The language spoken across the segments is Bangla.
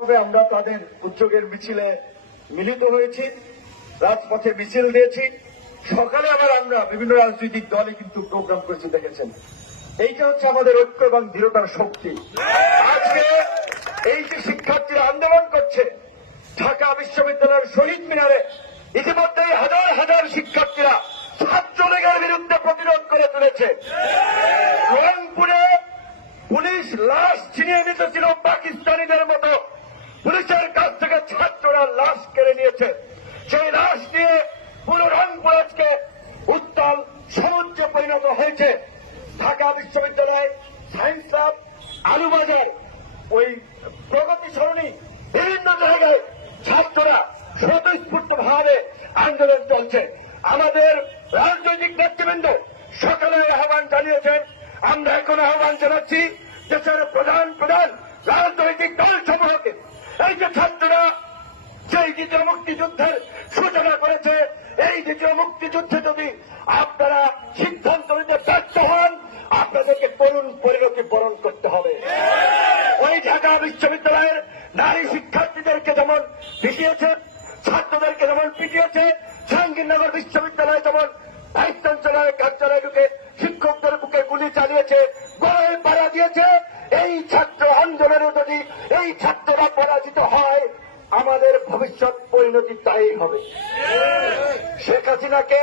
আমরা তাদের উদ্যোগের মিছিলে মিলিত হয়েছি, রাজপথে মিছিল দিয়েছি। সকালে আবার আমরা বিভিন্ন রাজনৈতিক দলে কিন্তু প্রোগ্রাম করেছি, দেখেছেন। এইটা হচ্ছে আমাদের ঐক্য এবং দৃঢ়তার শক্তি। আজকে এই যে শিক্ষার্থীরা আন্দোলন করছে ঢাকা বিশ্ববিদ্যালয়ের শহীদ মিনারে, ইতিমধ্যেই হাজার হাজার শিক্ষার্থীরা ছাত্রলীগের বিরুদ্ধে প্রতিরোধ করে তুলেছে। রংপুরে পুলিশ লাশ ছিনিয়ে নিতেছিল পাকিস্তানিদের মতো, পুলিশের কাছ থেকে ছাত্ররা লাশ কেড়ে নিয়েছে। সেই লাশ নিয়ে পুরো রংপুর আজকে উত্তাল সমুদ্রে পরিণত হয়েছে। ঢাকা বিশ্ববিদ্যালয়, সায়েন্স ল্যাব, আলুবাজার, ওই প্রগতি সরণি, বিভিন্ন জায়গায় ছাত্ররা স্বতঃস্ফূর্ত ভাবে আন্দোলন চলছে। আমাদের রাজনৈতিক নেতৃবৃন্দ সকালে আহ্বান জানিয়েছেন, আমরা এখন আহ্বান জানাচ্ছি দেশের প্রধান রাজনৈতিক দল সমূহকে, এই যে ছাত্ররা সেই দ্বিতীয় মুক্তিযুদ্ধের সূচনা করেছে, এই দ্বিতীয় মুক্তিযুদ্ধে যদি আপনারা সিদ্ধান্ত নিতে ব্যর্থ হন, আপনাদেরকে করুণ পরিণতি বরণ করতে হবে। ওই ঢাকা বিশ্ববিদ্যালয়ের নারী শিক্ষার্থীদেরকে যেমন পিটিয়েছে, ছাত্রদেরকে যেমন পিটিয়েছে, জাহাঙ্গীরনগর বিশ্ববিদ্যালয়ে যেমন ভাইস চ্যান্সেলরের কার্যালয়ে ঢুকে শিক্ষকদের বুকে গুলি চালিয়েছে, গলায় পাড়া দিয়েছে, এই ছাত্র আন্দোলনে যদি এই ছাত্ররা পরাজিত হয়, আমাদের ভবিষ্যৎ পরিণতি তাই হবে। শেখ হাসিনাকে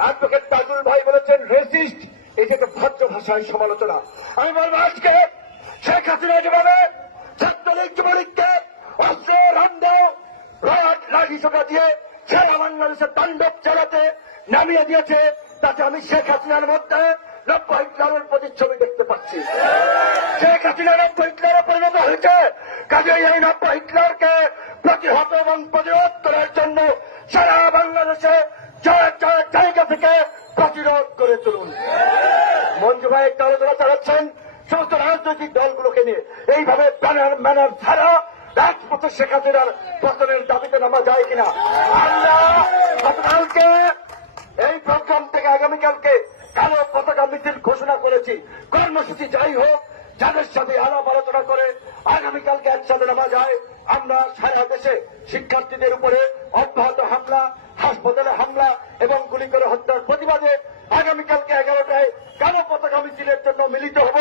অ্যাডভোকেট তাজুল ভাই বলেছেন রেসিস্ট, এটাকে ভদ্র ভাষায় সমালোচনা। আমি বলবো আজকে শেখ হাসিনা যেভাবে ছাত্রলীগ যুবলীগকে অস্ত্র, রণ্ড, রড, লাঠি সোটা দিয়ে সারা বাংলাদেশে তাণ্ডব চালাতে নামিয়ে দিয়েছে, তাতে আমি শেখ হাসিনার মধ্যে নব্য হিটলারের প্রতিচ্ছবি দেখতে পাচ্ছি। শেখ হাসিনা নব্য হিটলারে পরিণত হয়েছে, কাজেই এই নব্য হিটলারকে প্রতিহত এবং প্রতিরোধ করার জন্য সারা বাংলাদেশে জায়গা থেকে প্রতিরোধ করে তুলুন। মঞ্জু ভাই একটা আলোচনা চালাচ্ছেন সমস্ত রাজনৈতিক দলগুলোকে নিয়ে, এইভাবে ব্যানার ম্যানার ছাড়া রাজপথে শেখ হাসিনার পতনের দাবিতে নামা যায় কিনা। আমরা গতকালকে এই প্রোগ্রাম থেকে আগামীকালকে কালো পতাকা মিছিল ঘোষণা করেছি। কর্মসূচি যাই হোক, যাদের সাথে আলাপ আলোচনা করে আগামীকালকে একসাথে নামা যায়। আমরা সারা দেশে শিক্ষার্থীদের উপরে অব্যাহত হামলা, হাসপাতালে হামলা এবং গুলি করে হত্যার প্রতিবাদে আগামীকালকে 11টায় কালো পতাকা মিছিলের জন্য মিলিত হব।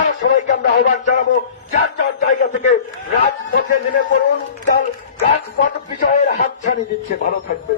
আর সবাইকে আমরা আহ্বান জানাবো, যার যার জায়গা থেকে রাজপথে নেমে পড়ুন। রাজপথ বিজয়ের হাতছানি দিচ্ছে। ভালো থাকবে।